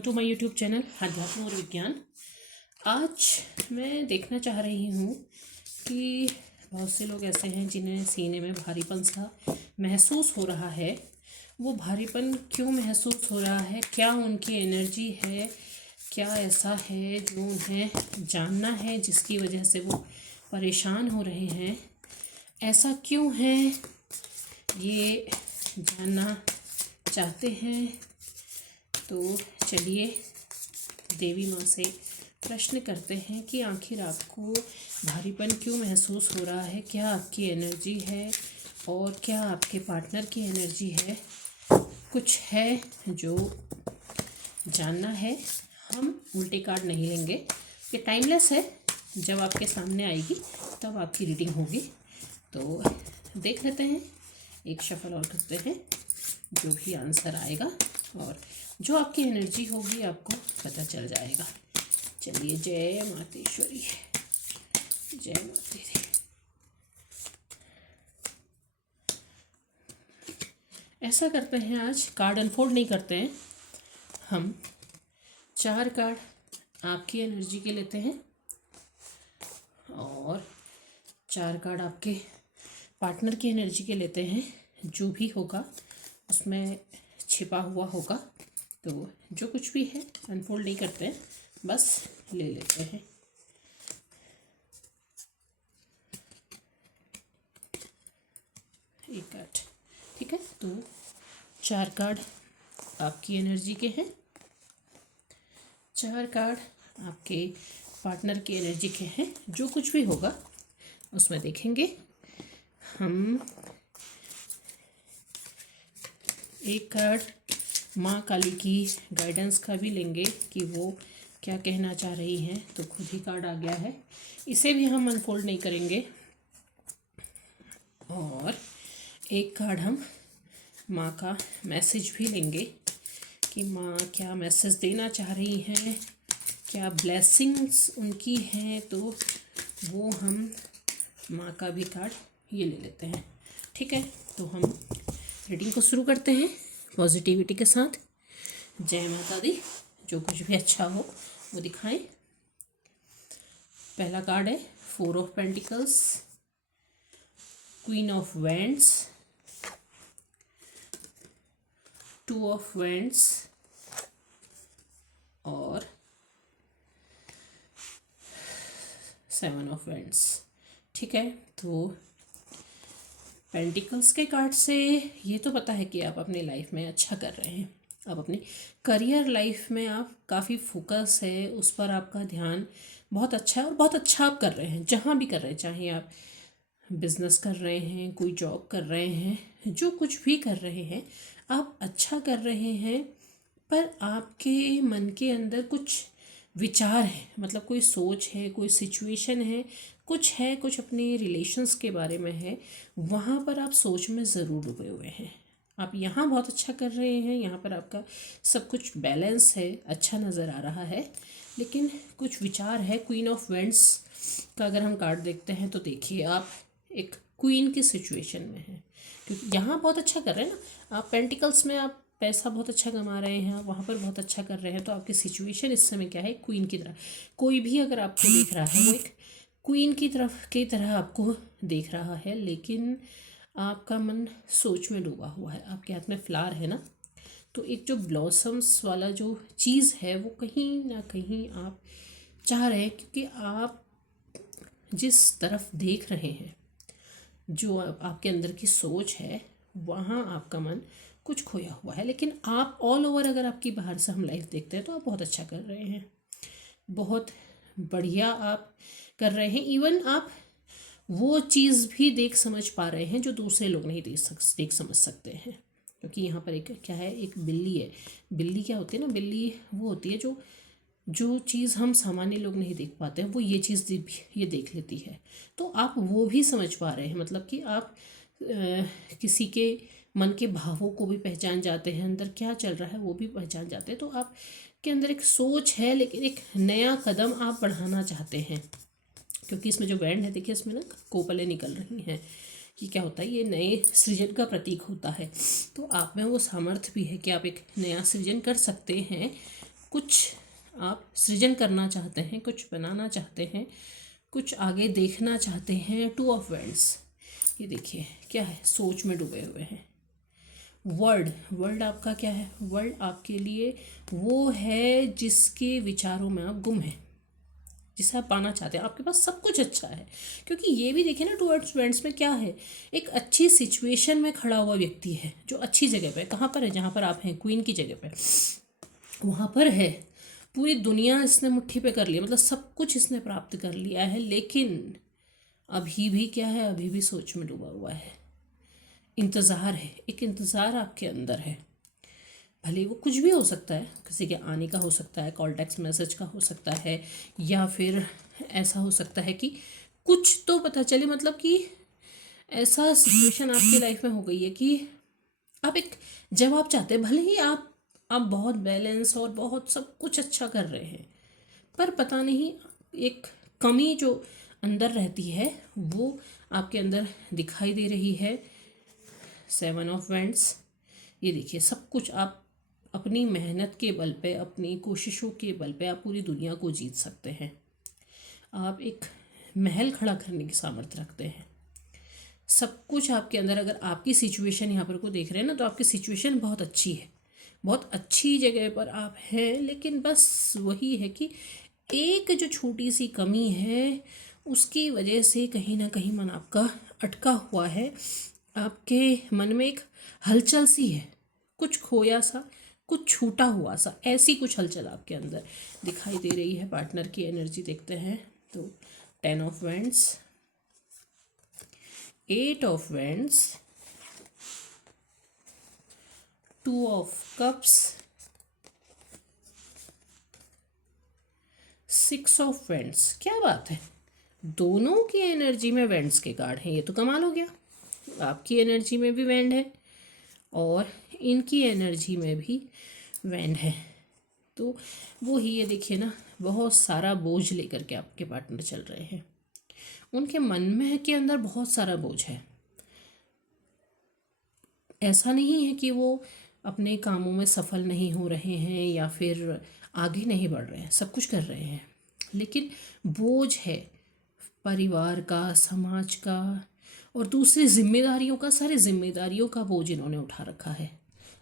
To my YouTube channel अध्यात्म और विज्ञान। आज मैं देखना चाह रही हूँ कि बहुत से लोग ऐसे हैं जिन्हें सीने में भारीपन सा महसूस हो रहा है। वो भारीपन क्यों महसूस हो रहा है, क्या उनकी एनर्जी है, क्या ऐसा है जो उन्हें जानना है जिसकी वजह से वो परेशान हो रहे हैं, ऐसा क्यों है ये जानना चाहते हैं। तो चलिए देवी माँ से प्रश्न करते हैं कि आखिर आपको भारीपन क्यों महसूस हो रहा है, क्या आपकी एनर्जी है और क्या आपके पार्टनर की एनर्जी है। कुछ है जो जानना है। हम उल्टे कार्ड नहीं लेंगे, ये टाइमलेस है, जब आपके सामने आएगी तब आपकी रीडिंग होगी। तो देख लेते हैं, एक शफल और करते हैं, जो भी आंसर आएगा और जो आपकी एनर्जी होगी आपको पता चल जाएगा। चलिए, जय मातेश्वरी, जय माता दी। ऐसा करते हैं, आज कार्ड अनफोल्ड नहीं करते हैं, हम 4 कार्ड आपकी एनर्जी के लेते हैं और 4 कार्ड आपके पार्टनर की एनर्जी के लेते हैं। जो भी होगा उसमें छिपा हुआ होगा, तो जो कुछ भी है अनफोल्ड नहीं करते हैं, बस ले लेते हैं। एक कार्ड, ठीक है। तो 4 कार्ड आपकी एनर्जी के हैं, 4 कार्ड आपके पार्टनर की एनर्जी के हैं। जो कुछ भी होगा उसमें देखेंगे हम। एक कार्ड माँ काली की गाइडेंस का भी लेंगे कि वो क्या कहना चाह रही हैं। तो खुद ही कार्ड आ गया है, इसे भी हम अनफोल्ड नहीं करेंगे। और एक कार्ड हम माँ का मैसेज भी लेंगे कि माँ क्या मैसेज देना चाह रही हैं, क्या ब्लेसिंग्स उनकी हैं। तो वो हम माँ का भी कार्ड ये ले लेते हैं, ठीक है। तो हम रीडिंग को शुरू करते हैं पॉजिटिविटी के साथ। जय माता दी, जो कुछ भी अच्छा हो वो दिखाएं। पहला कार्ड है 4 of pentacles, queen of wands, 2 of wands और 7 ऑफ वैंड्स, ठीक है। तो पेंटिकल्स के कार्ड से ये तो पता है कि आप अपनी लाइफ में अच्छा कर रहे हैं। आप अपनी करियर लाइफ में आप काफ़ी फोकस है, उस पर आपका ध्यान बहुत अच्छा है और बहुत अच्छा आप कर रहे हैं, जहाँ भी कर रहे हैं, चाहे आप बिजनेस कर रहे हैं, कोई जॉब कर रहे हैं, जो कुछ भी कर रहे हैं आप अच्छा कर रहे हैं। पर आपके मन के अंदर कुछ विचार है, मतलब कोई सोच है, कोई सिचुएशन है, कुछ अपने रिलेशंस के बारे में है, वहाँ पर आप सोच में ज़रूर डूबे हुए हैं। आप यहाँ बहुत अच्छा कर रहे हैं, यहाँ पर आपका सब कुछ बैलेंस है, अच्छा नज़र आ रहा है, लेकिन कुछ विचार है। क्वीन ऑफ वेंड्स का अगर हम कार्ड देखते हैं तो देखिए आप एक क्वीन की सिचुएशन में हैं, क्योंकि यहाँ बहुत अच्छा कर रहे हैं ना आप। पेंटिकल्स में आप पैसा बहुत अच्छा कमा रहे हैं, आप वहाँ पर बहुत अच्छा कर रहे हैं। तो आपकी सिचुएशन इस समय क्या है, क्वीन की तरह। कोई भी अगर आपको देख रहा है वो एक क्वीन की तरह आपको देख रहा है, लेकिन आपका मन सोच में डूबा हुआ है। आपके हाथ में फ्लावर है ना, तो एक जो ब्लॉसम्स वाला जो चीज़ है वो कहीं ना कहीं आप चाह रहे हैं, क्योंकि आप जिस तरफ देख रहे हैं, जो आपके अंदर की सोच है, वहाँ आपका मन कुछ खोया हुआ है। लेकिन आप ऑल ओवर अगर आपकी बाहर से हम लाइफ देखते हैं तो आप बहुत अच्छा कर रहे हैं, बहुत बढ़िया आप कर रहे हैं। इवन आप वो चीज़ भी देख समझ पा रहे हैं जो दूसरे लोग नहीं देख समझ सकते हैं। क्योंकि यहाँ पर एक क्या है, एक बिल्ली है। बिल्ली क्या होती है ना, बिल्ली वो होती है जो चीज़ हम सामान्य लोग नहीं देख पाते हैं, वो ये चीज़ ये देख लेती है। तो आप वो भी समझ पा रहे हैं, मतलब कि आप किसी के मन के भावों को भी पहचान जाते हैं, अंदर क्या चल रहा है वो भी पहचान जाते हैं। तो आप के अंदर एक सोच है, लेकिन एक नया कदम आप बढ़ाना चाहते हैं। क्योंकि इसमें जो बैंड है, देखिए इसमें ना कोपलें निकल रही हैं। ये क्या होता है, ये नए सृजन का प्रतीक होता है। तो आप में वो सामर्थ्य भी है कि आप एक नया सृजन कर सकते हैं, कुछ आप सृजन करना चाहते हैं, कुछ बनाना चाहते हैं, कुछ आगे देखना चाहते हैं। टू ऑफ वैंड्स, ये देखिए क्या है, सोच में डूबे हुए हैं। वर्ल्ड आपका क्या है? वर्ल्ड आपके लिए वो है जिसके विचारों में आप गुम हैं, जिसे आप पाना चाहते हैं। आपके पास सब कुछ अच्छा है, क्योंकि ये भी देखिए ना, टूवर्ड्स फ्रेंड्स में क्या है, एक अच्छी सिचुएशन में खड़ा हुआ व्यक्ति है जो अच्छी जगह पे, कहाँ पर है, जहाँ पर आप हैं, क्वीन की जगह पे, वहाँ पर है। पूरी दुनिया इसने मुट्ठी पे कर लिया, मतलब सब कुछ इसने प्राप्त कर लिया है, लेकिन अभी भी क्या है, अभी भी सोच में डूबा हुआ है। इंतज़ार है, एक इंतज़ार आपके अंदर है। भले वो कुछ भी हो सकता है, किसी के आने का हो सकता है, कॉल टेक्स्ट मैसेज का हो सकता है, या फिर ऐसा हो सकता है कि कुछ तो पता चले, मतलब कि ऐसा सिचुएशन आपकी लाइफ में हो गई है कि आप एक जवाब चाहते हैं। भले ही आप बहुत बैलेंस और बहुत सब कुछ अच्छा कर रहे हैं, पर पता नहीं एक कमी जो अंदर रहती है वो आपके अंदर दिखाई दे रही है। 7 ऑफ वैंड्स, ये देखिए सब कुछ आप अपनी मेहनत के बल पे, अपनी कोशिशों के बल पे आप पूरी दुनिया को जीत सकते हैं। आप एक महल खड़ा करने की सामर्थ्य रखते हैं। सब कुछ आपके अंदर, अगर आपकी सिचुएशन यहाँ पर को देख रहे हैं ना, तो आपकी सिचुएशन बहुत अच्छी है, बहुत अच्छी जगह पर आप हैं, लेकिन बस वही है कि एक जो छोटी सी कमी है उसकी वजह से कहीं ना कहीं मन आपका अटका हुआ है। आपके मन में एक हलचल सी है, कुछ खोया सा, कुछ छूटा हुआ सा, ऐसी कुछ हलचल आपके अंदर दिखाई दे रही है। पार्टनर की एनर्जी देखते हैं तो 10 of wands, 8 of wands, 2 of cups, 6 of wands. क्या बात है, दोनों की एनर्जी में वैंड्स के कार्ड हैं, ये तो कमाल हो गया। आपकी एनर्जी में भी वैंड है और इनकी एनर्जी में भी वैंड है। तो वो ही ये देखिए ना, बहुत सारा बोझ लेकर के आपके पार्टनर चल रहे हैं। उनके मन में के अंदर बहुत सारा बोझ है। ऐसा नहीं है कि वो अपने कामों में सफल नहीं हो रहे हैं या फिर आगे नहीं बढ़ रहे हैं, सब कुछ कर रहे हैं, लेकिन बोझ है परिवार का, समाज का और दूसरी जिम्मेदारियों का। सारी जिम्मेदारियों का बोझ इन्होंने उठा रखा है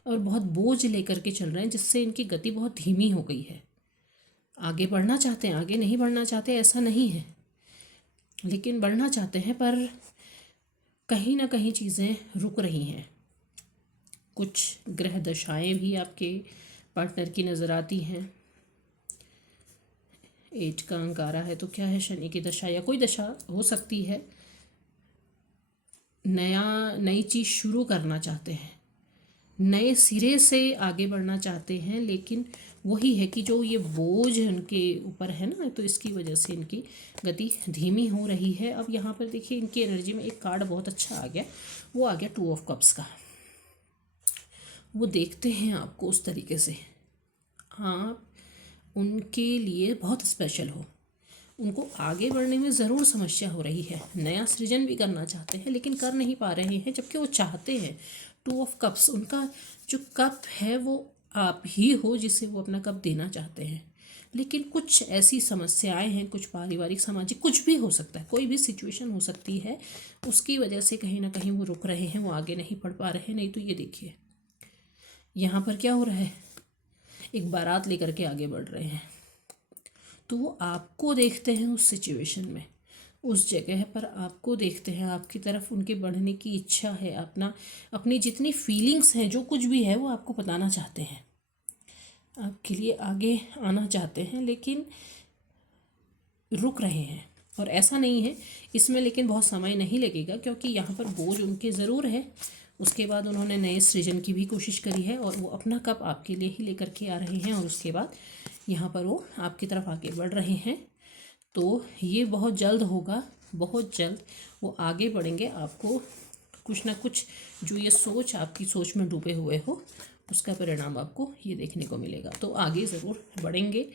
और बहुत बोझ लेकर के चल रहे हैं, जिससे इनकी गति बहुत धीमी हो गई है। आगे बढ़ना चाहते हैं, आगे नहीं बढ़ना चाहते ऐसा नहीं है, लेकिन बढ़ना चाहते हैं, पर कहीं ना कहीं चीज़ें रुक रही हैं। कुछ ग्रह दशाएं भी आपके पार्टनर की नज़र आती हैं। 8 का अंक आ रहा है, तो क्या है, शनि की दशा या कोई दशा हो सकती है। नई चीज़ शुरू करना चाहते हैं, नए सिरे से आगे बढ़ना चाहते हैं, लेकिन वही है कि जो ये बोझ उनके ऊपर है ना, तो इसकी वजह से इनकी गति धीमी हो रही है। अब यहाँ पर देखिए इनकी एनर्जी में एक कार्ड बहुत अच्छा आ गया, वो आ गया 2 ऑफ कप्स का। वो देखते हैं आपको उस तरीके से, आप उनके लिए बहुत स्पेशल हो। उनको आगे बढ़ने में ज़रूर समस्या हो रही है, नया सृजन भी करना चाहते हैं लेकिन कर नहीं पा रहे हैं, जबकि वो चाहते हैं। 2 ऑफ कप्स, उनका जो कप है वो आप ही हो जिसे वो अपना कप देना चाहते हैं, लेकिन कुछ ऐसी समस्याएं हैं, कुछ पारिवारिक सामाजिक कुछ भी हो सकता है, कोई भी सिचुएशन हो सकती है, उसकी वजह से कहीं ना कहीं वो रुक रहे हैं, वो आगे नहीं बढ़ पा रहे हैं। नहीं तो ये देखिए यहाँ पर क्या हो रहा है, एक बारात लेकर के आगे बढ़ रहे हैं, तो वो आपको देखते हैं उस सिचुएशन में, उस जगह पर आपको देखते हैं, आपकी तरफ उनके बढ़ने की इच्छा है, अपनी जितनी फीलिंग्स हैं, जो कुछ भी है वो आपको बताना चाहते हैं, आपके लिए आगे आना चाहते हैं, लेकिन रुक रहे हैं। और ऐसा नहीं है इसमें, लेकिन बहुत समय नहीं लगेगा, क्योंकि यहाँ पर बोझ उनके ज़रूर है। उसके बाद उन्होंने नए सृजन की भी कोशिश करी है और वो अपना कप आपके लिए ही लेकर के आ रहे हैं, और उसके बाद यहाँ पर वो आपकी तरफ आगे बढ़ रहे हैं। तो ये बहुत जल्द होगा, बहुत जल्द वो आगे बढ़ेंगे। आपको कुछ ना कुछ जो ये सोच, आपकी सोच में डूबे हुए हो, उसका परिणाम आपको ये देखने को मिलेगा। तो आगे ज़रूर बढ़ेंगे,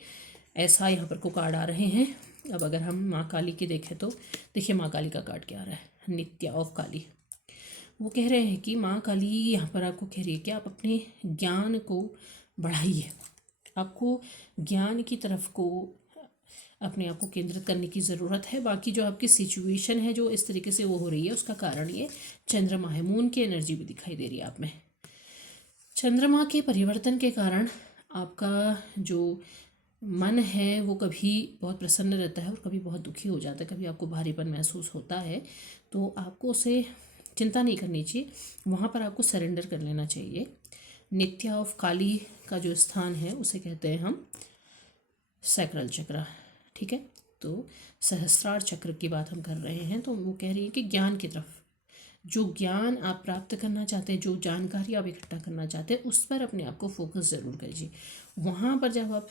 ऐसा यहाँ पर को कार्ड आ रहे हैं। अब अगर हम माँ काली के देखें तो देखिए माँ काली का कार्ड क्या आ रहा है, नित्या ऑफ काली। वो कह रहे हैं कि माँ काली यहाँ पर आपको कह रही है कि आप अपने ज्ञान को बढ़ाइए, आपको ज्ञान की तरफ को अपने आप को केंद्रित करने की ज़रूरत है। बाकी जो आपकी सिचुएशन है जो इस तरीके से वो हो रही है, उसका कारण ये चंद्रमा है। मून की एनर्जी भी दिखाई दे रही है आप में। चंद्रमा के परिवर्तन के कारण आपका जो मन है वो कभी बहुत प्रसन्न रहता है और कभी बहुत दुखी हो जाता है, कभी आपको भारीपन महसूस होता है, तो आपको उसे चिंता नहीं करनी चाहिए, वहाँ पर आपको सरेंडर कर लेना चाहिए। नित्या ऑफ काली का जो स्थान है उसे कहते हैं हम सैक्रल चक्र, ठीक है। तो सहस्त्रार चक्र की बात हम कर रहे हैं, तो वो कह रही है कि ज्ञान की तरफ, जो ज्ञान आप प्राप्त करना चाहते हैं, जो जानकारी आप इकट्ठा करना चाहते हैं, उस पर अपने आप को फोकस ज़रूर कीजिए। वहाँ पर जब आप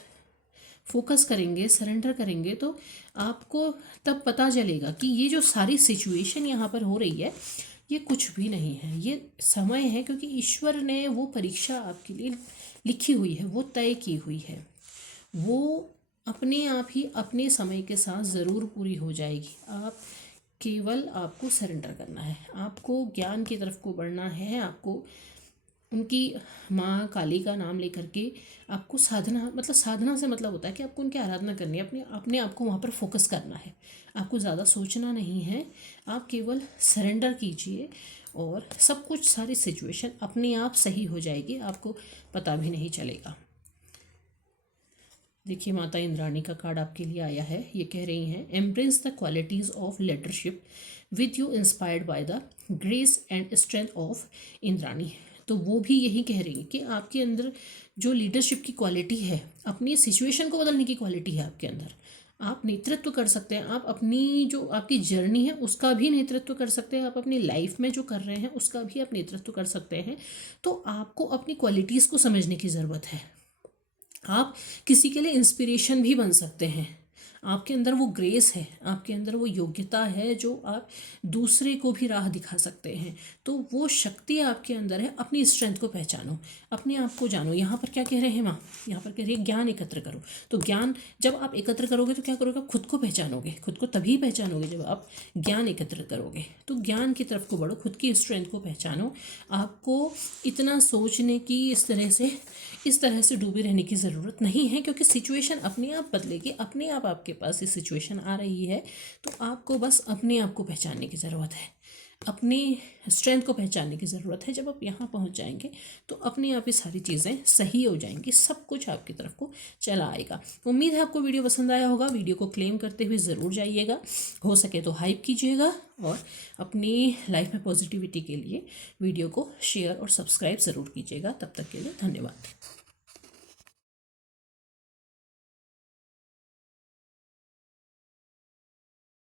फोकस करेंगे, सरेंडर करेंगे, तो आपको तब पता चलेगा कि ये जो सारी सिचुएशन यहाँ पर हो रही है ये कुछ भी नहीं है, ये समय है, क्योंकि ईश्वर ने वो परीक्षा आपके लिए लिखी हुई है, वो तय की हुई है, वो अपने आप ही अपने समय के साथ ज़रूर पूरी हो जाएगी। आप केवल आपको सरेंडर करना है, आपको ज्ञान की तरफ को बढ़ना है, आपको उनकी माँ काली का नाम लेकर के आपको साधना, मतलब साधना से मतलब होता है कि आपको उनकी आराधना करनी है, अपने अपने आप को वहाँ पर फोकस करना है, आपको ज़्यादा सोचना नहीं है, आप केवल सरेंडर कीजिए और सब कुछ, सारी सिचुएशन अपने आप सही हो जाएगी, आपको पता भी नहीं चलेगा। देखिए माता इंद्राणी का कार्ड आपके लिए आया है। ये कह रही हैं, embrace the qualities of leadership with you inspired by the grace and strength of Indrani. तो वो भी यही कह रही हैं कि आपके अंदर जो लीडरशिप की क्वालिटी है, अपनी सिचुएशन को बदलने की क्वालिटी है आपके अंदर, आप नेतृत्व कर सकते हैं, आप अपनी जो आपकी जर्नी है उसका भी नेतृत्व कर सकते हैं, आप अपनी लाइफ में जो कर रहे हैं उसका भी आप नेतृत्व कर सकते हैं। तो आपको अपनी क्वालिटीज़ को समझने की ज़रूरत है, आप किसी के लिए इंस्पिरेशन भी बन सकते हैं, आपके अंदर वो ग्रेस है, आपके अंदर वो योग्यता है जो आप दूसरे को भी राह दिखा सकते हैं। तो वो शक्ति आपके अंदर है, अपनी स्ट्रेंथ को पहचानो, अपने आप को जानो। यहाँ पर क्या कह रहे हैं माँ, यहाँ पर कह रही है ज्ञान एकत्र करो। तो ज्ञान जब आप एकत्र करोगे तो क्या करोगे, आप खुद को पहचानोगे, खुद को तभी पहचानोगे जब आप ज्ञान एकत्र करोगे। तो ज्ञान की तरफ को बढ़ो, खुद की स्ट्रेंथ को पहचानो। आपको इतना सोचने की, इस तरह से डूबे रहने की ज़रूरत नहीं है, क्योंकि सिचुएशन अपने आप बदलेगी, अपने आप आपके पास ये सिचुएशन आ रही है। तो आपको बस अपने आप को पहचानने की ज़रूरत है, अपनी स्ट्रेंथ को पहचानने की ज़रूरत है। जब आप यहाँ पहुँच जाएंगे तो अपने आप ही सारी चीज़ें सही हो जाएंगी, सब कुछ आपकी तरफ को चला आएगा। उम्मीद है आपको वीडियो पसंद आया होगा। वीडियो को क्लेम करते हुए ज़रूर जाइएगा, हो सके तो हाइप कीजिएगा, और अपनी लाइफ में पॉजिटिविटी के लिए वीडियो को शेयर और सब्सक्राइब ज़रूर कीजिएगा। तब तक के लिए धन्यवाद।